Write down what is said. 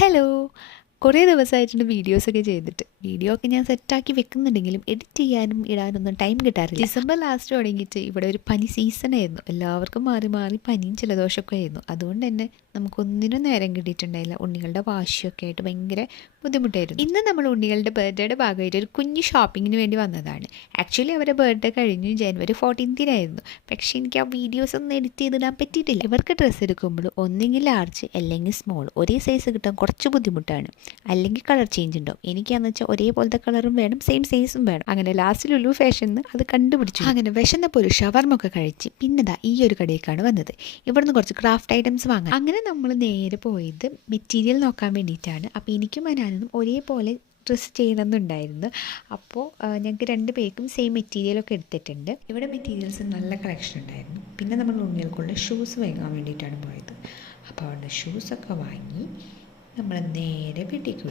Hello. കുറേ ദിവസമായിട്ടുണ്ട് വീഡിയോസൊക്കെ ചെയ്തിട്ട്. വീഡിയോ ഒക്കെ ഞാൻ സെറ്റാക്കി വെക്കുന്നുണ്ടെങ്കിലും എഡിറ്റ് ചെയ്യാനും ഇടാനൊന്നും ടൈം കിട്ടാറില്ല. ഡിസംബർ ലാസ്റ്റ് തുടങ്ങിയിട്ട് ഇവിടെ ഒരു പനി സീസണായിരുന്നു. എല്ലാവർക്കും മാറി മാറി പനിയും ജലദോഷമൊക്കെ ആയിരുന്നു. അതുകൊണ്ട് തന്നെ നമുക്കൊന്നിനും നേരം കിട്ടിയിട്ടുണ്ടായില്ല. ഉണ്ണികളുടെ വാശിയൊക്കെ ആയിട്ട് ഭയങ്കര ബുദ്ധിമുട്ടായിരുന്നു. ഇന്ന് നമ്മൾ ഉണ്ണികളുടെ ബർത്ത്ഡേയുടെ ഭാഗമായിട്ട് ഒരു കുഞ്ഞ് ഷോപ്പിങ്ങിന് വേണ്ടി വന്നതാണ്. ആക്ച്വലി അവരുടെ ബർത്ത്ഡേ കഴിഞ്ഞു ജനുവരി 14 പക്ഷേ എനിക്ക് ആ വീഡിയോസ് ഒന്നും എഡിറ്റ് ചെയ്തിടാൻ പറ്റിയിട്ടില്ല. ഇവർക്ക് ഡ്രസ്സ് എടുക്കുമ്പോൾ ഒന്നെങ്കിൽ ലാർജ് അല്ലെങ്കിൽ സ്മോൾ ഒരേ സൈസ് കിട്ടാൻ കുറച്ച് ബുദ്ധിമുട്ടാണ്. അല്ലെങ്കിൽ കളർ ചേഞ്ച് ഉണ്ടാവും. എനിക്കാന്ന് വെച്ചാൽ ഒരേപോലത്തെ കളറും വേണം, സെയിം സൈസും വേണം. അങ്ങനെ ലാസ്റ്റ് ലുലു ഫാഷനിൽ അത് കണ്ടുപിടിച്ചു. അങ്ങനെ വിശന്നപ്പോൾ ഒരു ഷവർമൊക്കെ കഴിച്ച് പിന്നെതാ ഈ ഒരു കടയിലേക്കാണ് വന്നത്. ഇവിടുന്ന് കുറച്ച് ക്രാഫ്റ്റ് ഐറ്റംസ് വാങ്ങാൻ. അങ്ങനെ നമ്മൾ നേരെ പോയത് മെറ്റീരിയൽ നോക്കാൻ വേണ്ടിയിട്ടാണ്. അപ്പോൾ എനിക്കും അനാനും ഒരേപോലെ ഡ്രസ്സ് ചെയ്യണമെന്നുണ്ടായിരുന്നു. അപ്പോൾ ഞങ്ങൾക്ക് 2 പേർക്കും സെയിം മെറ്റീരിയലൊക്കെ എടുത്തിട്ടുണ്ട്. ഇവിടെ മെറ്റീരിയൽസ് നല്ല കളക്ഷൻ ഉണ്ടായിരുന്നു. പിന്നെ നമ്മൾ ഉണ്ണികൾക്കുള്ള ഷൂസ് വാങ്ങാൻ വേണ്ടിയിട്ടാണ് പോയത്. അപ്പോൾ അവിടെ ഷൂസൊക്കെ വാങ്ങി നമ്മൾ നേരെ വീട്ടിലേക്ക് വിട്ടു.